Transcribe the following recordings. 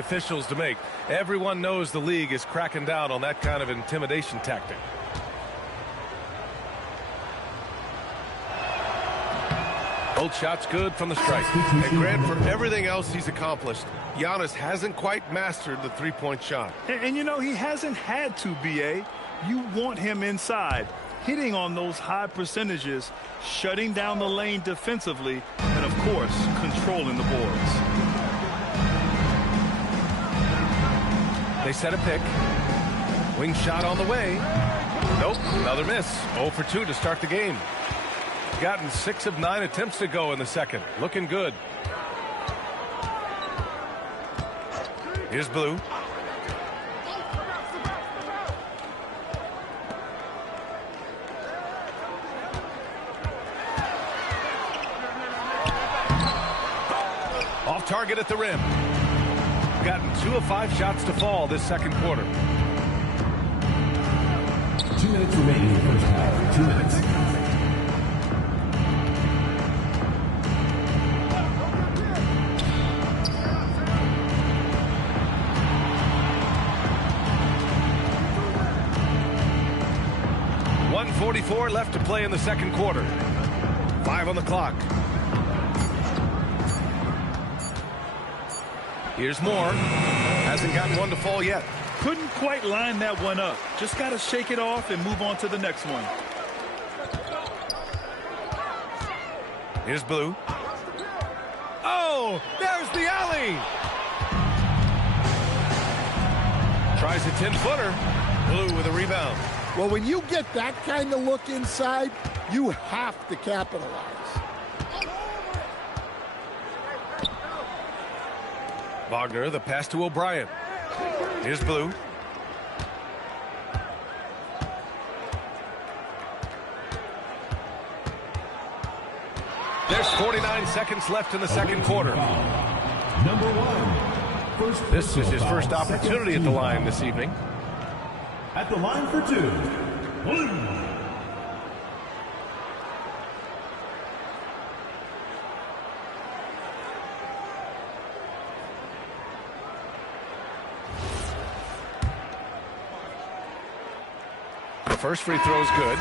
officials to make. Everyone knows the league is cracking down on that kind of intimidation tactic. Both shots good from the strike. And Grant, for everything else he's accomplished, Giannis hasn't quite mastered the three-point shot. And you know, he hasn't had to, B.A. You want him inside, hitting on those high percentages, shutting down the lane defensively, and, of course, controlling the boards. They set a pick. Wing shot on the way. Nope, another miss. 0 for 2 to start the game. Gotten 6 of 9 attempts to go in the second. Looking good. Here's Blue. Off target at the rim. Gotten 2 of 5 shots to fall this second quarter. 2 minutes remaining in the first half. 2 minutes. .44 left to play in the second quarter. 5 on the clock. Here's Moore. Hasn't gotten one to fall yet. Couldn't quite line that one up. Just got to shake it off and move on to the next one. Here's Blue. Oh, there's the alley. Tries a 10-footer. Blue with a rebound. Well, when you get that kind of look inside, you have to capitalize. Wagner, the pass to O'Brien. Here's Blue. There's 49 seconds left in the second quarter. Number 1. This is his first opportunity at the line this evening. At the line for 2. Blue. The first free throw is good.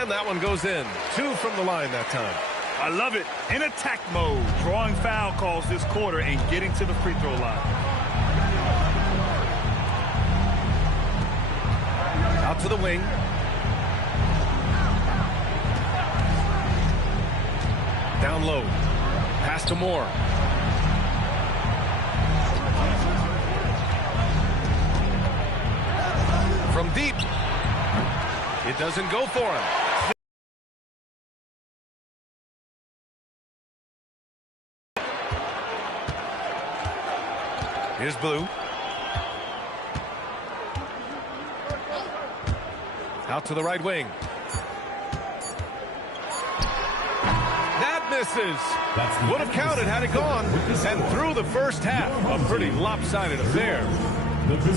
And that one goes in. 2 from the line that time. I love it. In attack mode, drawing foul calls this quarter and getting to the free throw line. Out to the wing. Down low. Pass to Moore. From deep. It doesn't go for him. Here's Blue. Out to the right wing. That misses. Would have counted had it gone. And through the first half, a pretty lopsided affair.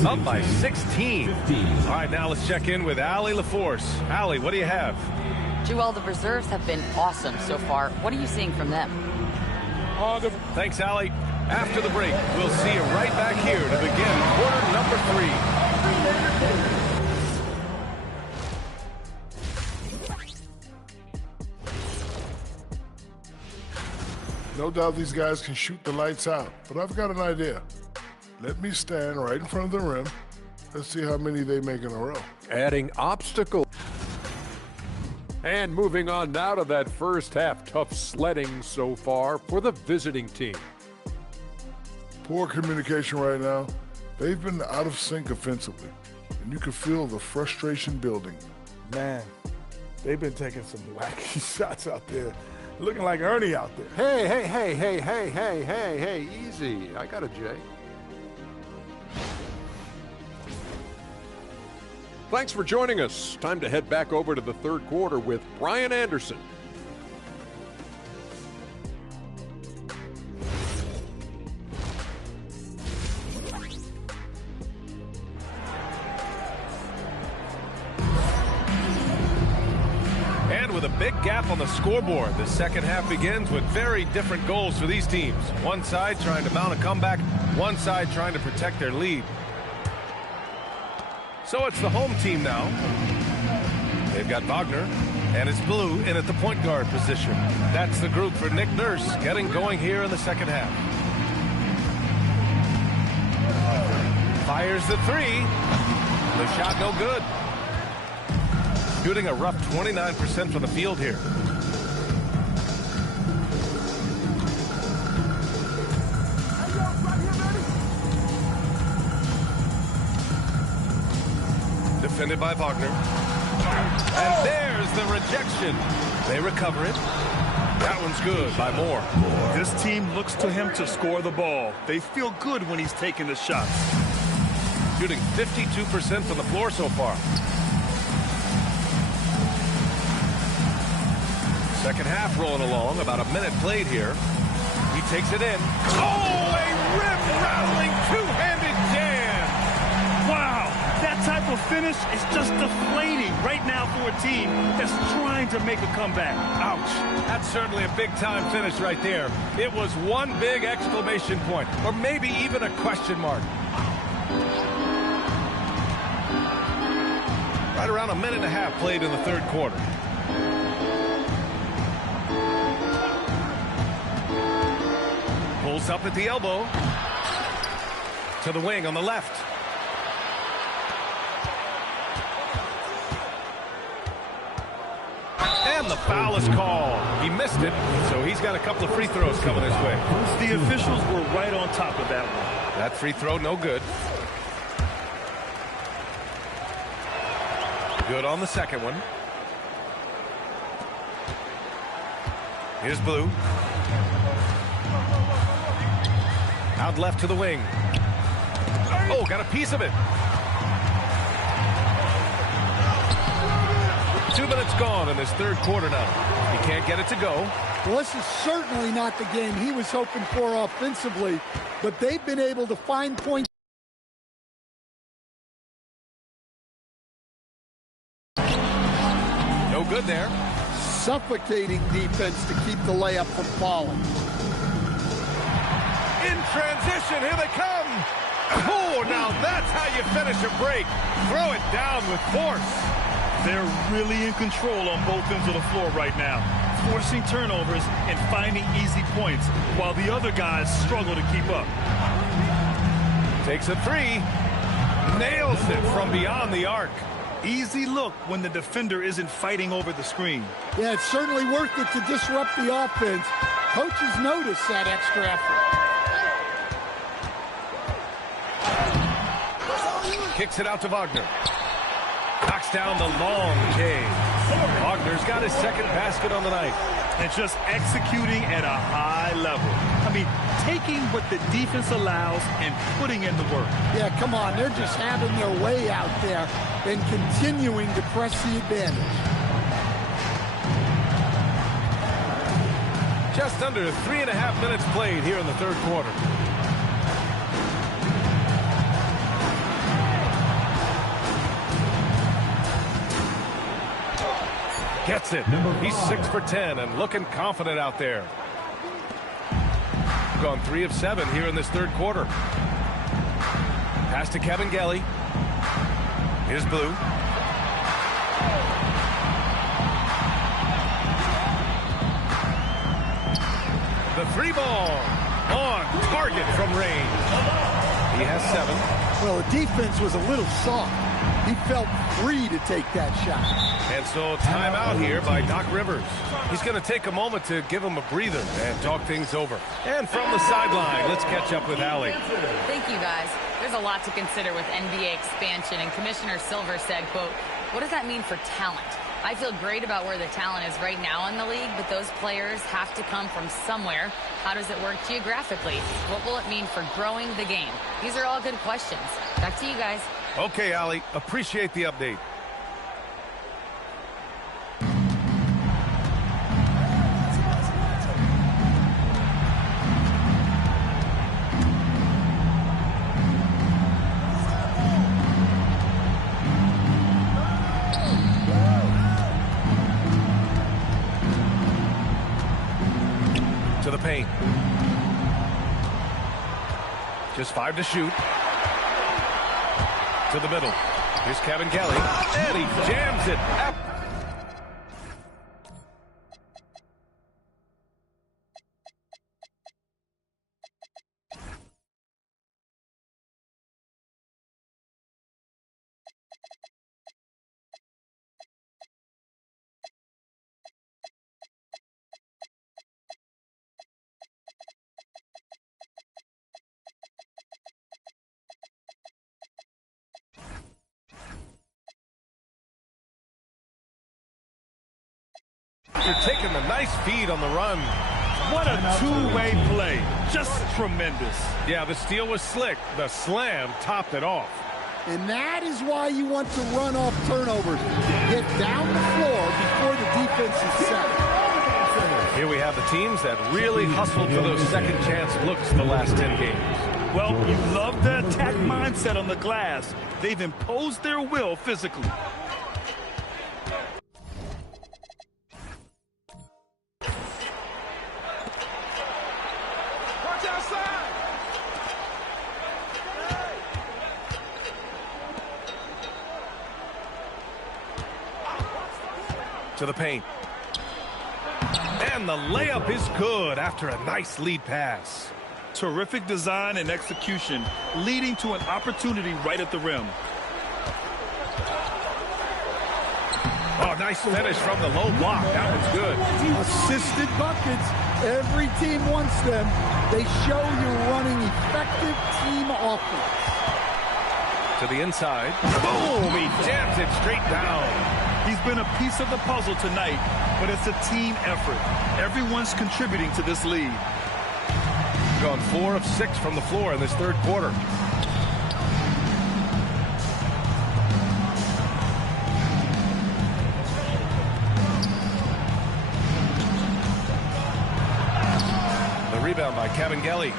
Up by 16. All right, now let's check in with Allie LaForce. Allie, what do you have? Joel, the reserves have been awesome so far. What are you seeing from them? Thanks, Allie. After the break, we'll see you right back here to begin quarter number 3. No doubt these guys can shoot the lights out, but I've got an idea. Let me stand right in front of the rim. Let's see how many they make in a row. Adding obstacle. And moving on now to that first half. Tough sledding so far for the visiting team. Poor communication right now. They've been out of sync offensively, and you can feel the frustration building. Man, they've been taking some wacky shots out there. Looking like Ernie out there. Hey, easy. I got a J. Thanks for joining us. Time to head back over to the third quarter with Brian Anderson. And with a big gap on the scoreboard. The second half begins with very different goals for these teams. One side trying to mount a comeback, one side trying to protect their lead. So it's the home team now. They've got Wagner, and it's Blue in at the point guard position. That's the group for Nick Nurse getting going here in the second half. Fires the three. The shot no good. Shooting a rough 29% from the field here. Defended by Wagner. And there's the rejection. They recover it. That one's good by Moore. This team looks to him to score the ball. They feel good when he's taking the shots. Shooting 52% from the floor so far. Second half rolling along. About a minute played here. He takes it in. Oh, a rip-rattling two-handed jam. Wow, that type of finish is just deflating right now for a team that's trying to make a comeback. Ouch. That's certainly a big-time finish right there. It was one big exclamation point, or maybe even a question mark. Right around a minute and a half played in the third quarter. Pulls up at the elbow. To the wing on the left. And the foul is called. He missed it, so he's got a couple of free throws coming his way. The officials were right on top of that one. That free throw, no good. Good on the second one. Here's Blue. Out left to the wing. Oh, got a piece of it. 2 minutes gone in this third quarter now. He can't get it to go. Well, this is certainly not the game he was hoping for offensively, but they've been able to find points. No good there. Suffocating defense to keep the layup from falling. In transition, here they come. Oh, now that's how you finish a break. Throw it down with force. They're really in control on both ends of the floor right now, forcing turnovers and finding easy points while the other guys struggle to keep up. Takes a three. Nails it from beyond the arc. Easy look when the defender isn't fighting over the screen. Yeah, it's certainly worth it to disrupt the offense. Coaches notice that extra effort. Kicks it out to Wagner. Knocks down the long K. Wagner's got his second basket on the night. And just executing at a high level. I mean, taking what the defense allows and putting in the work. Yeah, come on. They're just having their way out there and continuing to press the advantage. Just under 3.5 minutes played here in the third quarter. Gets it. He's 6 for 10 and looking confident out there. Gone 3 of 7 here in this third quarter. Pass to Kevin Gelly. Here's Blue. The three ball on target from range. He has 7. Well, the defense was a little soft. He felt free to take that shot. And so timeout here by Doc Rivers. He's going to take a moment to give him a breather and talk things over. And from the sideline, let's catch up with Allie. Thank you, guys. There's a lot to consider with NBA expansion, and Commissioner Silver said, quote, "What does that mean for talent? I feel great about where the talent is right now in the league, but those players have to come from somewhere. How does it work geographically? What will it mean for growing the game?" These are all good questions. Back to you guys. Okay, Allie. Appreciate the update. To the paint. Just 5 to shoot. To the middle. Here's Kevin Kelly. And he jams it. You're taking the nice feed on the run. What a two-way play. Just tremendous. Yeah, the steal was slick. The slam topped it off. And that is why you want to run off turnovers. Get down the floor before the defense is set. Here we have the teams that really hustled for those second chance looks the last 10 games. Well, you love the attack mindset on the glass. They've imposed their will physically. To the paint. And the layup is good after a nice lead pass. Terrific design and execution, leading to an opportunity right at the rim. Oh, nice finish from the low block. That was good. Assisted buckets. Every team wants them. They show you're running effective team offense. To the inside. Boom! He jams it straight down. He's been a piece of the puzzle tonight, but it's a team effort. Everyone's contributing to this lead. Gone 4 of 6 from the floor in this third quarter. The rebound by Kabengele.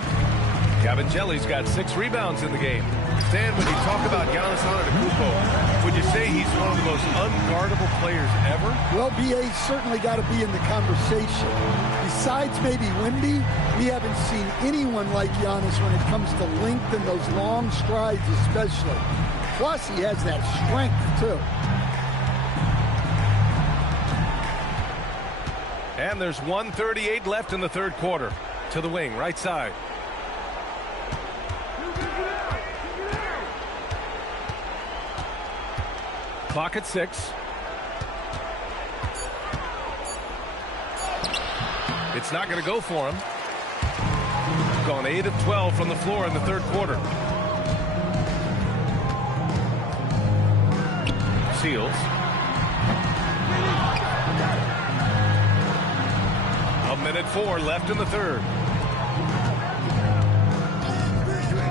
Kabengele's got 6 rebounds in the game. Stan, when you talk about Giannis Antetokounmpo, would you say he's one of the most unguardable players ever? Well, BA's certainly got to be in the conversation. Besides maybe Wemby, we haven't seen anyone like Giannis when it comes to length and those long strides especially. Plus, he has that strength, too. And there's 1:38 left in the third quarter. To the wing, right side. Clock at 6. It's not going to go for him. Gone 8 of 12 from the floor in the third quarter. Seals. A minute 4 left in the third.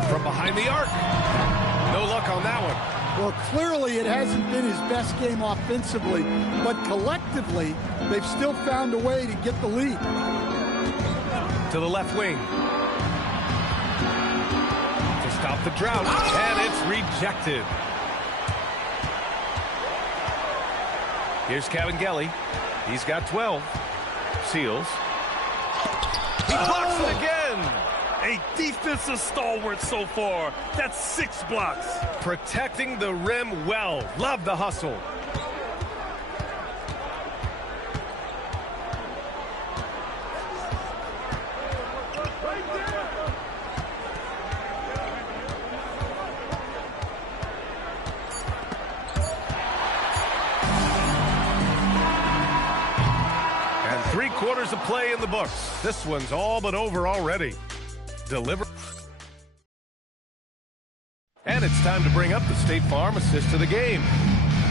From behind the arc. No luck on that one. Well, clearly it hasn't been his best game offensively, but collectively, they've still found a way to get the lead. To the left wing. To stop the drought, and it's rejected. Here's Kabengele. He's got 12. Seals. He blocks it again. A defensive stalwart so far. That's 6 blocks. Protecting the rim well. Love the hustle. And 3 quarters of play in the books. This one's all but over already. Deliver. And it's time to bring up the State Farm assist to the game.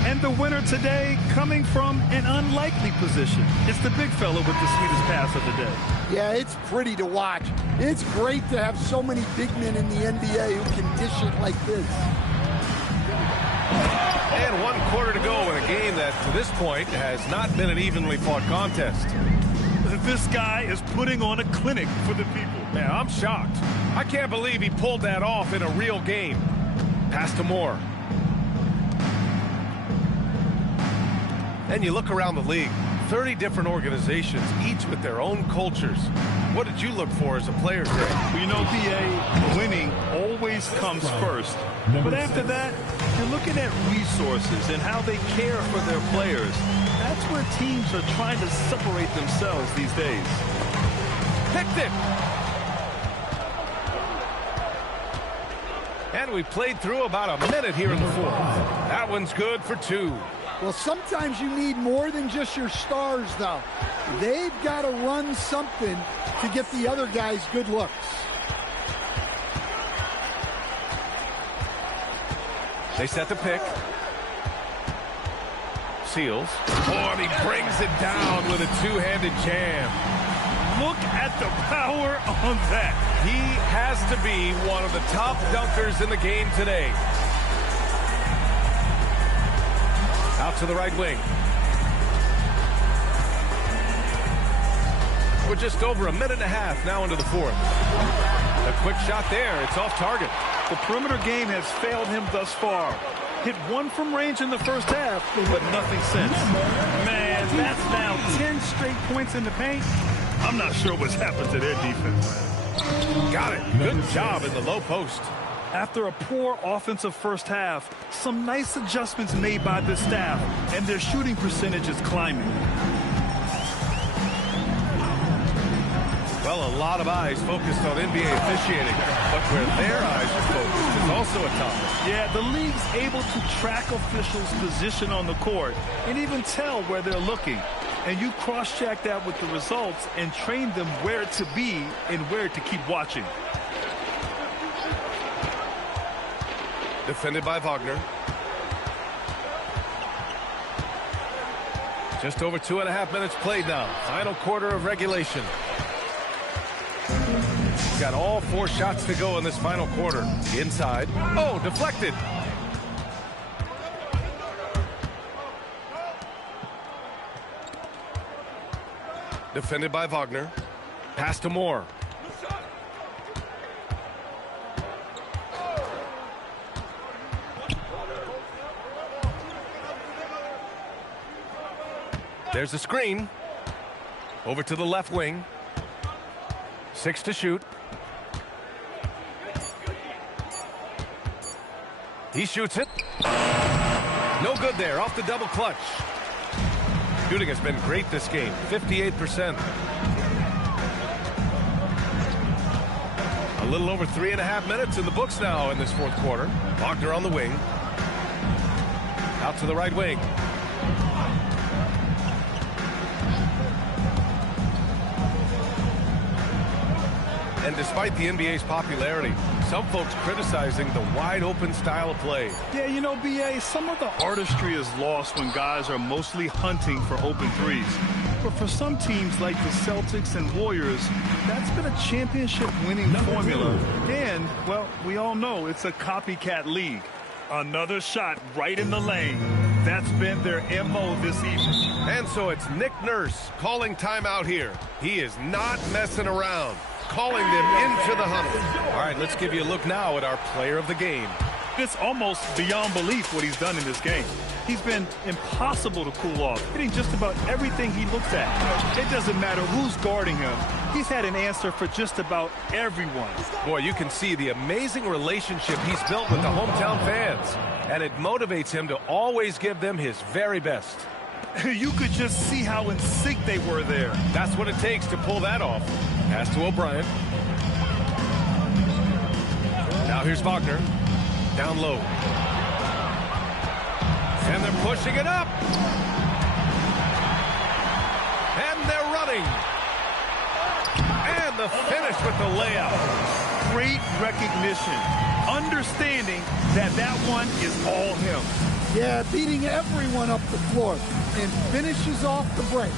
And the winner today coming from an unlikely position. It's the big fella with the sweetest pass of the day. Yeah, it's pretty to watch. It's great to have so many big men in the NBA who can dish it like this. And 1 quarter to go in a game that, to this point, has not been an evenly fought contest. This guy is putting on a clinic for the people. Man, I'm shocked. I can't believe he pulled that off in a real game. Pass to Moore. And you look around the league, 30 different organizations, each with their own cultures. What did you look for as a player today? Well, you know, BA, winning always comes first. But after that, you're looking at resources and how they care for their players. That's where teams are trying to separate themselves these days. Picked it. And we played through about a minute here in the fourth. That one's good for 2. Well, sometimes you need more than just your stars, though. They've got to run something to get the other guys good looks. They set the pick. Seals. Oh, and he brings it down with a two-handed jam. Look at the power on that. He has to be one of the top dunkers in the game today. Out to the right wing. We're just over a minute and a half now into the fourth. A quick shot there. It's off target. The perimeter game has failed him thus far. Hit 1 from range in the first half, but nothing since. Man, that's now 10 straight points in the paint. I'm not sure what's happened to their defense. Got it. Good job in the low post. After a poor offensive first half, some nice adjustments made by the staff, and their shooting percentage is climbing. Well, a lot of eyes focused on NBA officiating, but where their eyes are focused is also a topic. Yeah, the league's able to track officials' position on the court and even tell where they're looking. And you cross-check that with the results and train them where to be and where to keep watching. Defended by Wagner. Just over 2.5 minutes played now. Final quarter of regulation. Got all 4 shots to go in this final quarter. Inside. Oh, deflected. Defended by Wagner. Pass to Moore. There's a screen. Over to the left wing. 6 to shoot. He shoots it. No good there. Off the double clutch. Shooting has been great this game. 58%. A little over 3.5 minutes in the books now in this fourth quarter. Wagner on the wing. Out to the right wing. And despite the NBA's popularity, some folks criticizing the wide-open style of play. Yeah, you know, BA, some of the artistry is lost when guys are mostly hunting for open threes. But for some teams like the Celtics and Warriors, that's been a championship-winning formula. And, well, we all know it's a copycat league. Another shot right in the lane. That's been their MO this evening. And so it's Nick Nurse calling timeout here. He is not messing around. Calling them into the huddle. All right, let's give you a look now at our player of the game. It's almost beyond belief what he's done in this game. He's been impossible to cool off, hitting just about everything he looks at. It doesn't matter who's guarding him. He's had an answer for just about everyone. Boy, you can see the amazing relationship he's built with the hometown fans. And it motivates him to always give them his very best. You could just see how in sync they were there. That's what it takes to pull that off. Pass to O'Brien. Now here's Wagner. Down low. And they're pushing it up. And they're running. And the finish with the layup. Great recognition. Understanding that that one is all him. Yeah, beating everyone up the floor and finishes off the break.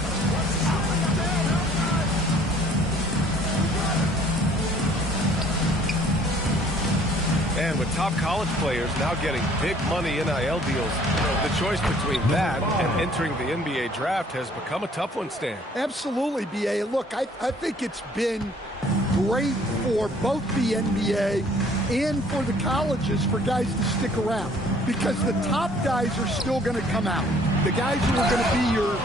And with top college players now getting big money NIL deals, the choice between that and entering the NBA draft has become a tough one, Stan. Absolutely, BA. Look, I think it's been great for both the NBA and for the colleges for guys to stick around, because the top guys are still going to come out. The guys who are going to be your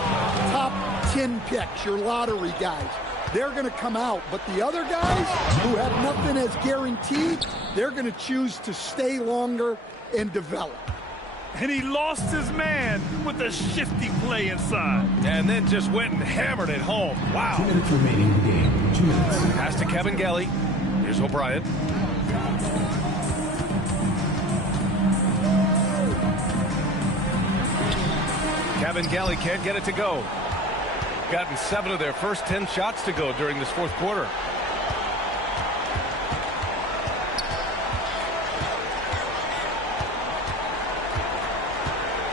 top 10 picks, your lottery guys, they're going to come out. But the other guys who have nothing as guaranteed, they're going to choose to stay longer and develop. And he lost his man with a shifty play inside. And then just went and hammered it home. Wow. 2 minutes remaining in the game. 2 minutes. Pass to Kevin Gelly. Here's O'Brien. Kevin Gelly can't get it to go. Gotten 7 of their first 10 shots to go during this fourth quarter.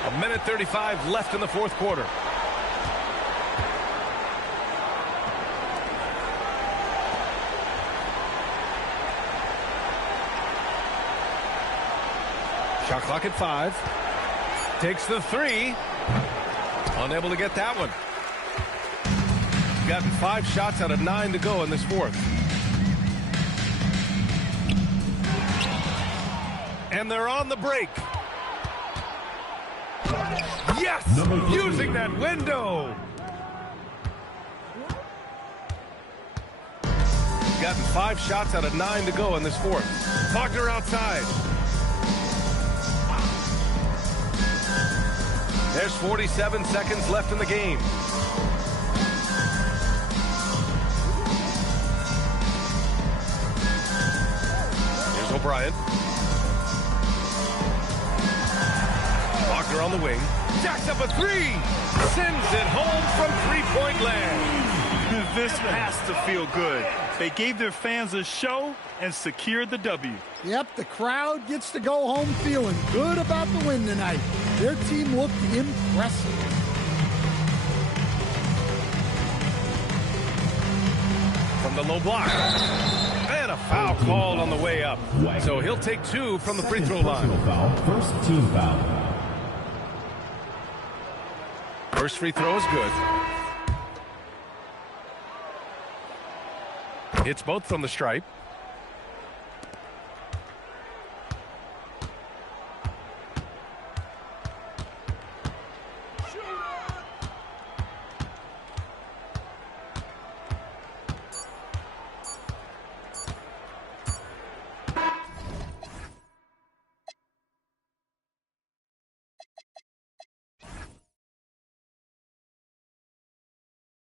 A minute 35 left in the fourth quarter. Shot clock at 5. Takes the 3. Unable to get that one. Gotten 5 shots out of 9 to go in this fourth. And they're on the break. Yes! Using that window. Gotten 5 shots out of 9 to go in this fourth. Faulkner outside. There's 47 seconds left in the game. Here's O'Brien. Faulkner on the wing. Jacks up a 3. Sends it home from three-point land. This has to feel good. They gave their fans a show and secured the W. Yep, the crowd gets to go home feeling good about the win tonight. Their team looked impressive. From the low block. And a foul called on the way up. So he'll take 2 from the free throw line. First team foul. First free throw is good. It's both from the stripe.